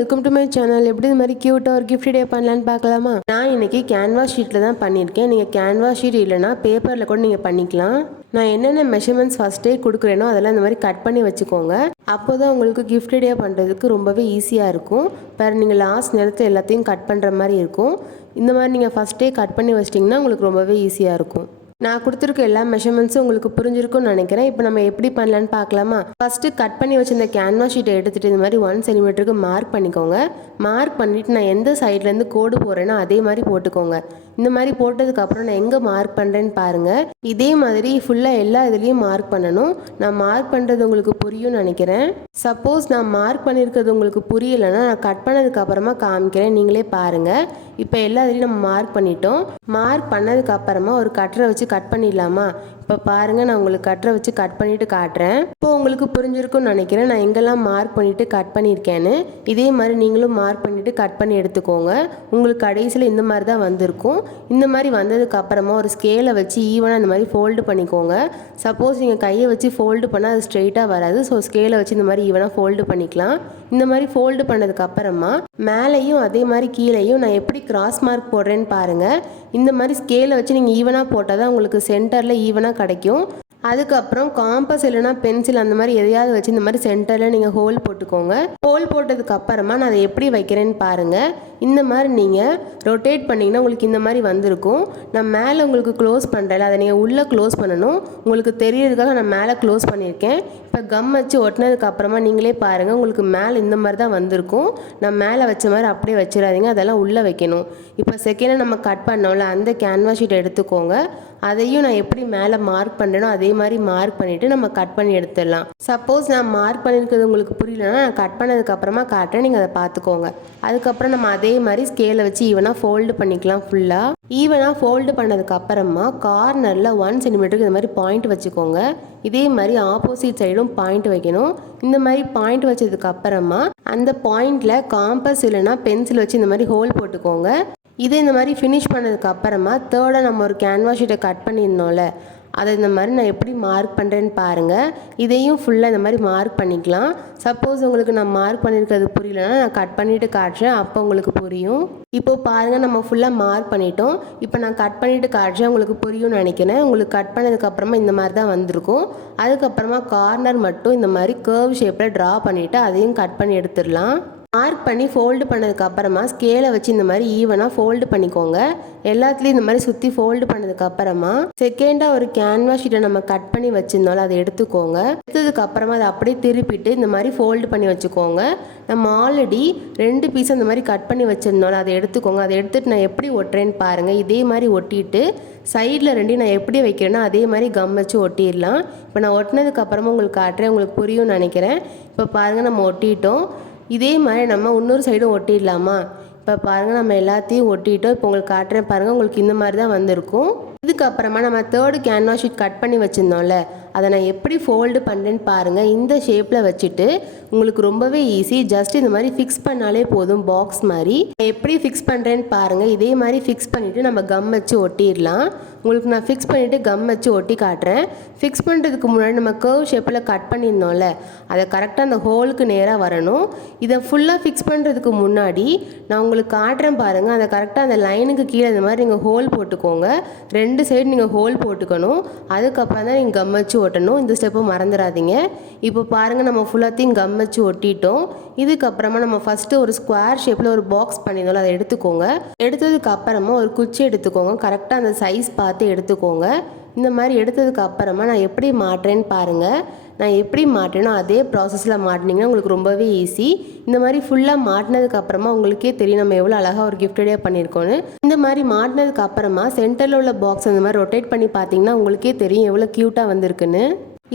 Welcome to my channel. எப்படி இது மாதிரி க்யூட்டாக ஒரு கிஃப்ட் டே பண்ணலான்னு பார்க்கலாமா? நான் இன்னைக்கு கேன்வாஸ் ஷீட்டில் தான் பண்ணியிருக்கேன். நீங்கள் கேன்வாஸ் ஷீட் இல்லைனா பேப்பரில் கூட நீங்கள் பண்ணிக்கலாம். நான் என்னென்ன மெஷர்மெண்ட்ஸ் ஃபஸ்ட்டே கொடுக்குறேனோ அதெல்லாம் இந்த மாதிரி கட் பண்ணி வச்சுக்கோங்க. அப்போ தான் உங்களுக்கு கிஃப்ட் டே பண்ணுறதுக்கு ரொம்பவே ஈஸியாக இருக்கும். வேறு நீங்கள் லாஸ்ட் நேரத்தில் எல்லாத்தையும் கட் பண்ணுற மாதிரி இருக்கும். இந்த மாதிரி நீங்கள் ஃபஸ்ட்டே கட் பண்ணி வச்சிட்டிங்கன்னா உங்களுக்கு ரொம்பவே ஈஸியாக இருக்கும். நான் கொடுத்துருக்க எல்லா மெஷர்மெண்ட்ஸும் உங்களுக்கு புரிஞ்சிருக்கும்னு நினைக்கிறேன். இப்போ நம்ம எப்படி பண்ணலான்னு பார்க்கலாமா? ஃபஸ்ட்டு கட் பண்ணி வச்சிருந்த கேன்வாஸ் ஷீட்டை எடுத்துகிட்டு இந்த மாதிரி 1 சென்டிமீட்டருக்கு மார்க் பண்ணிக்கோங்க. மார்க் பண்ணிவிட்டு நான் எந்த சைட்லேருந்து கோடு போடுறேனோ அதே மாதிரி போட்டுக்கோங்க. இந்த மாதிரி போட்டதுக்கப்புறம் நான் எங்கே மார்க் பண்ணுறேன்னு பாருங்கள். இதே மாதிரி ஃபுல்லாக எல்லா இதுலேயும் மார்க் பண்ணணும். நான் மார்க் பண்ணுறது உங்களுக்கு புரியும்னு நினைக்கிறேன். சப்போஸ் நான் மார்க் பண்ணியிருக்கிறது உங்களுக்கு புரியலைன்னா நான் கட் பண்ணதுக்கப்புறமா காமிக்கிறேன், நீங்களே பாருங்கள். இப்போ எல்லா இதுலேயும் நம்ம மார்க் பண்ணிட்டோம். மார்க் பண்ணதுக்கப்புறமா ஒரு கட்டரை வச்சு கட் பண்ணிடலாமா? இப்போ பாருங்கள், நான் உங்களுக்கு கட்டரை வச்சு கட் பண்ணிவிட்டு காட்டுறேன். இப்போ உங்களுக்கு புரிஞ்சிருக்கும்னு நினைக்கிறேன் நான் எங்கெல்லாம் மார்க் பண்ணிவிட்டு கட் பண்ணியிருக்கேன்னு. இதே மாதிரி நீங்களும் மார்க் பண்ணிவிட்டு கட் பண்ணி எடுத்துக்கோங்க. உங்களுக்கு கடைசியில் இந்த மாதிரி தான் வந்திருக்கும். இந்த மாதிரி வந்ததுக்கப்புறமா ஒரு ஸ்கேலை வச்சு ஈவனாக இந்த மாதிரி ஃபோல்டு பண்ணிக்கோங்க. சப்போஸ் நீங்கள் கையை வச்சு ஃபோல்டு பண்ணால் அது ஸ்ட்ரெயிட்டாக வராது. ஸோ ஸ்கேலை வச்சு இந்த மாதிரி ஈவனாக ஃபோல்டு பண்ணிக்கலாம். இந்த மாதிரி ஃபோல்டு பண்ணதுக்கப்புறமா மேலேயும் அதே மாதிரி கீழேயும் நான் எப்படி கிராஸ் மார்க் போடுறேன்னு பாருங்கள். இந்த மாதிரி ஸ்கேலை வச்சு நீங்கள் ஈவனாக போட்டால் தான் உங்களுக்கு சென்டரில் ஈவனாக கிடைக்கும். அதுக்கப்புறம் காம்பஸ் இல்லைனா பென்சில் அந்த மாதிரி எதையாவது வச்சு இந்த மாதிரி சென்டரில் நீங்கள் ஹோல் போட்டுக்கோங்க. ஹோல் போட்டதுக்கு அப்புறமா நான் அதை எப்படி வைக்கிறேன்னு பாருங்கள். இந்த மாதிரி நீங்கள் ரொட்டேட் பண்ணிங்கன்னா உங்களுக்கு இந்த மாதிரி வந்திருக்கும். நான் மேலே உங்களுக்கு க்ளோஸ் பண்ணுறேன், அதை நீங்கள் உள்ளே க்ளோஸ் பண்ணணும். உங்களுக்கு தெரியறதுக்காக நான் மேலே க்ளோஸ் பண்ணியிருக்கேன். இப்போ கம் வச்சு ஒட்டினதுக்கு அப்புறமா நீங்களே பாருங்கள், உங்களுக்கு மேலே இந்த மாதிரி தான் வந்திருக்கும். நான் மேலே வச்ச மாதிரி அப்படியே வச்சிடாதீங்க, அதெல்லாம் உள்ளே வைக்கணும். இப்போ செகண்டாக நம்ம கட் பண்ணோம்ல அந்த கேன்வாஸ் ஷீட்டை எடுத்துக்கோங்க. அதையும் நான் எப்படி மேலே மார்க் பண்ணுறேனோ அதே மாதிரி மார்க் பண்ணிவிட்டு நம்ம கட் பண்ணி எடுத்துடலாம். சப்போஸ் நான் மார்க் பண்ணியிருக்கிறது உங்களுக்கு புரியலன்னா நான் கட் பண்ணதுக்கப்புறமா காட்டுறேன், நீங்கள் அதை பார்த்துக்கோங்க. அதுக்கப்புறம் நம்ம அதே மாதிரி ஸ்கேலை வச்சு ஈவனாக ஃபோல்டு பண்ணிக்கலாம். ஃபுல்லாக ஈவனாக ஃபோல்டு பண்ணதுக்கப்புறமா கார்னரில் 1 சென்டிமீட்டருக்கு இந்த மாதிரி பாயிண்ட் வச்சுக்கோங்க. இதே மாதிரி ஆப்போசிட் சைடும் பாயிண்ட் வைக்கணும். இந்த மாதிரி பாயிண்ட் வச்சதுக்கப்புறமா அந்த பாயிண்டில் காம்பஸ் இல்லைனா பென்சில் வச்சு இந்த மாதிரி ஹோல் போட்டுக்கோங்க. இது இந்த மாதிரி ஃபினிஷ் பண்ணதுக்கப்புறமா தேர்டாக நம்ம ஒரு கேன்வாஸ் ஷீட்டை கட் பண்ணியிருந்தோம்ல அதை இந்த மாதிரி நான் எப்படி மார்க் பண்ணுறேன்னு பாருங்கள். இதையும் ஃபுல்லாக இந்த மாதிரி மார்க் பண்ணிக்கலாம். சப்போஸ் உங்களுக்கு நான் மார்க் பண்ணியிருக்கிறது புரியலன்னா நான் கட் பண்ணிவிட்டு காட்டுறேன், அப்போ உங்களுக்கு புரியும். இப்போது பாருங்கள், நம்ம ஃபுல்லாக மார்க் பண்ணிட்டோம். இப்போ நான் கட் பண்ணிவிட்டு காட்டுறேன், உங்களுக்கு புரியும்னு நினைக்கிறேன். உங்களுக்கு கட் பண்ணதுக்கப்புறமா இந்த மாதிரி தான் வந்திருக்கும். அதுக்கப்புறமா கார்னர் மட்டும் இந்த மாதிரி கர்வ் ஷேப்பில் ட்ரா பண்ணிவிட்டு அதையும் கட் பண்ணி எடுத்துடலாம். மார்க் பண்ணி ஃபோல்டு பண்ணதுக்கப்புறமா ஸ்கேலை வச்சு இந்த மாதிரி ஈவனாக ஃபோல்டு பண்ணிக்கோங்க. எல்லாத்துலேயும் இந்த மாதிரி சுற்றி ஃபோல்டு பண்ணதுக்கப்புறமா செகண்டாக ஒரு கேன்வாஸ் ஷீட்டை நம்ம கட் பண்ணி வச்சுருந்தோம்ல அதை எடுத்துக்கோங்க. எடுத்ததுக்கப்புறமா அதை அப்படியே திருப்பிட்டு இந்த மாதிரி ஃபோல்டு பண்ணி வச்சுக்கோங்க. நம்ம ஆல்ரெடி 2 பீஸ் அந்த மாதிரி கட் பண்ணி வச்சுருந்தோம்ல அதை எடுத்துக்கோங்க. அதை எடுத்துகிட்டு நான் எப்படி ஒட்டுறேன்னு பாருங்கள். இதே மாதிரி ஒட்டிட்டு சைடில் 2 நான் எப்படி வைக்கிறேன்னா அதே மாதிரி கம் வச்சு ஒட்டிடலாம். இப்போ நான் ஒட்டினதுக்கப்புறமா உங்களுக்கு காட்டுறேன், உங்களுக்கு புரியும்னு நினைக்கிறேன். இப்போ பாருங்கள், நம்ம ஒட்டிட்டோம். இதே மாதிரி நம்ம இன்னொரு சைடும் ஒட்டிடலாமா? இப்போ பாருங்கள், நம்ம எல்லாத்தையும் ஒட்டிட்டோம். இப்போ உங்களுக்கு காட்டுறேன் பாருங்கள், உங்களுக்கு இந்த மாதிரி தான் வந்திருக்கும். இதுக்கப்புறமா நம்ம தேர்டு கேன்வாஸ் ஷீட் கட் பண்ணி வச்சுருந்தோம்ல அதை நான் எப்படி ஃபோல்டு பண்ணுறேன்னு பாருங்கள். இந்த ஷேப்பில் வச்சுட்டு உங்களுக்கு ரொம்பவே ஈஸி. ஜஸ்ட் இந்த மாதிரி ஃபிக்ஸ் பண்ணாலே போதும், பாக்ஸ் மாதிரி. எப்படி ஃபிக்ஸ் பண்ணுறேன்னு பாருங்கள். இதே மாதிரி ஃபிக்ஸ் பண்ணிவிட்டு நம்ம கம் வச்சு ஒட்டிடலாம். உங்களுக்கு நான் ஃபிக்ஸ் பண்ணிவிட்டு கம் வச்சு ஒட்டி காட்டுறேன். ஃபிக்ஸ் பண்ணுறதுக்கு முன்னாடி நம்ம கர்வ் ஷேப்பில் கட் பண்ணியிருந்தோம்ல அதை கரெக்டாக அந்த ஹோலுக்கு நேராக வரணும். இதை ஃபுல்லாக ஃபிக்ஸ் பண்ணுறதுக்கு முன்னாடி நான் உங்களுக்கு காட்டுறேன் பாருங்கள். அதை கரெக்டாக அந்த லைனுக்கு கீழே இந்த மாதிரி நீங்கள் ஹோல் போட்டுக்கோங்க. 2 சைடு நீங்கள் ஹோல் போட்டுக்கணும். அதுக்கப்புறம் தான் நீங்கள் கம் வச்சு ஒட்டணும். இந்த ஸ்டெப்பை மறந்துடாதீங்க. இப்போ பாருங்கள், நம்ம ஃபுல்லாத்தையும் கம் வச்சு ஒட்டிட்டோம். இதுக்கப்புறமா நம்ம ஃபஸ்ட்டு ஒரு ஸ்கொயர் ஷேப்பில் ஒரு பாக்ஸ் பண்ணியிருந்தோம் அதை எடுத்துக்கோங்க. எடுத்ததுக்கு அப்புறமா ஒரு குச்சி எடுத்துக்கோங்க. கரெக்டாக அந்த சைஸ் பார்த்து எடுத்துக்கோங்க. இந்த மாதிரி எடுத்ததுக்கு அப்புறமா நான் எப்படி மாட்டுறேன்னு பாருங்கள். நான் எப்படி மாட்டேனோ அதே ப்ராசஸில் மாட்டினீங்கன்னா உங்களுக்கு ரொம்பவே ஈஸி. இந்த மாதிரி ஃபுல்லாக மாட்டினதுக்கு அப்புறமா உங்களுக்கே தெரியும் நம்ம எவ்வளோ அழகாக ஒரு கிஃப்டே பண்ணியிருக்கோன்னு. இந்த மாதிரி மாட்டினதுக்கு அப்புறமா சென்டரில் உள்ள பாக்ஸ் அந்த மாதிரி ரொட்டேட் பண்ணி பார்த்தீங்கன்னா உங்களுக்கே தெரியும் எவ்வளோ க்யூட்டாக வந்திருக்குன்னு.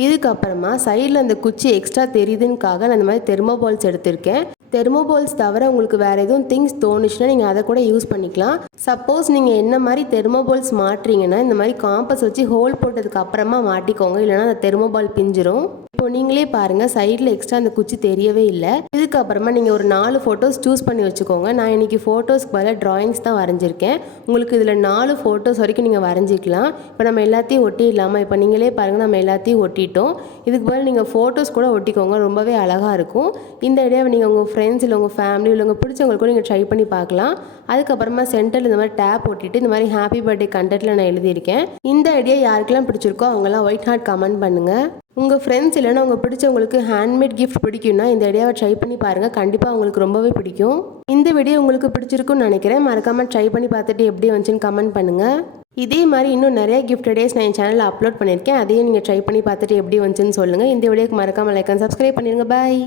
இதுக்கப்புறமா சைடில் அந்த குச்சி எக்ஸ்ட்ரா தெரியுதுன்னுக்காக நான் இந்த மாதிரி தெர்மோபால்ஸ் எடுத்திருக்கேன். தெர்மோபால்ஸ் தவிர உங்களுக்கு வேறு எதுவும் திங்ஸ் தோணுச்சுன்னா நீங்கள் அதை கூட யூஸ் பண்ணிக்கலாம். சப்போஸ் நீங்கள் என்ன மாதிரி தெர்மோபால்ஸ் மாட்டுறீங்கன்னா இந்த மாதிரி காம்பஸ் வச்சு ஹோல் போட்டதுக்கு அப்புறமா மாட்டிக்கோங்க, இல்லைனா அந்த தெர்மோபால் பிஞ்சிரும். இப்போ நீங்களே பாருங்கள் சைடில் எக்ஸ்ட்ரா அந்த குச்சி தெரியவே இல்லை. இதுக்கப்புறமா நீங்கள் ஒரு 4 ஃபோட்டோஸ் சூஸ் பண்ணி வச்சுக்கோங்க. நான் இன்றைக்கி ஃபோட்டோஸ்க்கு பதிலாக ட்ராயிங்ஸ் தான் வரைஞ்சிருக்கேன். உங்களுக்கு இதில் 4 ஃபோட்டோஸ் வரைக்கும் நீங்கள் வரைஞ்சிக்கலாம். இப்போ நம்ம எல்லாத்தையும் ஒட்டிடலாமா? இப்போ நீங்களே பாருங்கள் நம்ம எல்லாத்தையும் ஒட்டிட்டோம். இதுக்கு பதில் நீங்கள் ஃபோட்டோஸ் கூட ஒட்டிக்கோங்க, ரொம்பவே அழகாக இருக்கும். இந்த ஐடியாவை நீங்கள் உங்கள் ஃப்ரெண்ட்ஸ் இல்லை உங்கள் ஃபேமிலி இல்லை உங்கள் பிடிச்சவங்களுக்கும் நீங்கள் ட்ரை பண்ணி பார்க்கலாம். அதுக்கப்புறமா சென்டரில் இந்த மாதிரி டேப் ஒட்டிட்டு இந்த மாதிரி ஹாப்பி பர்த்டே கண்டென்ட்டில் நான் எழுதியிருக்கேன். இந்த ஐடியா யாருக்கெல்லாம் பிடிச்சிருக்கோ அவங்கெல்லாம் ஒயிட் ஹார்ட் கமெண்ட் பண்ணுங்கள். உங்கள் ஃப்ரெண்ட்ஸ் இல்லைன்னா உங்கள் பிடிச்சவங்களுக்கு ஹேண்ட்மேட் கிஃப்ட் பிடிக்கும்னா இந்த ஐடியாவை ட்ரை பண்ணி பாருங்கள், கண்டிப்பாக உங்களுக்கு ரொம்பவே பிடிக்கும். இந்த வீடியோ உங்களுக்கு பிடிச்சிருக்குன்னு நினைக்கிறேன். மறக்காமல் ட்ரை பண்ணி பார்த்துட்டு எப்படி வந்துச்சுன்னு கமெண்ட் பண்ணுங்கள். இதே மாதிரி இன்னும் நிறைய கிஃப்ட் ஐடியாஸ் நான் என் சேனலில் அப்லோட் பண்ணியிருக்கேன். அதையும் நீங்கள் ட்ரை பண்ணி பார்த்துட்டு எப்படி வந்துச்சுன்னு சொல்லுங்கள். இந்த வீடியோக்கு மறக்காமல் லைக் அண்ட் சப்ஸ்கிரைப் பண்ணிடுங்க. பாய்.